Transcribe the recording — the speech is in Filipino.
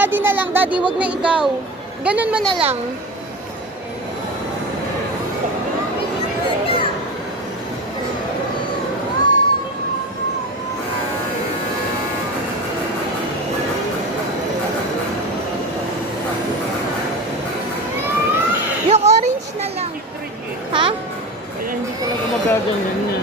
daddy na lang. Daddy, wag na ikaw. Ganun mo na lang. Yung orange na lang. Ha? Kaya hindi talaga magaganyan niya.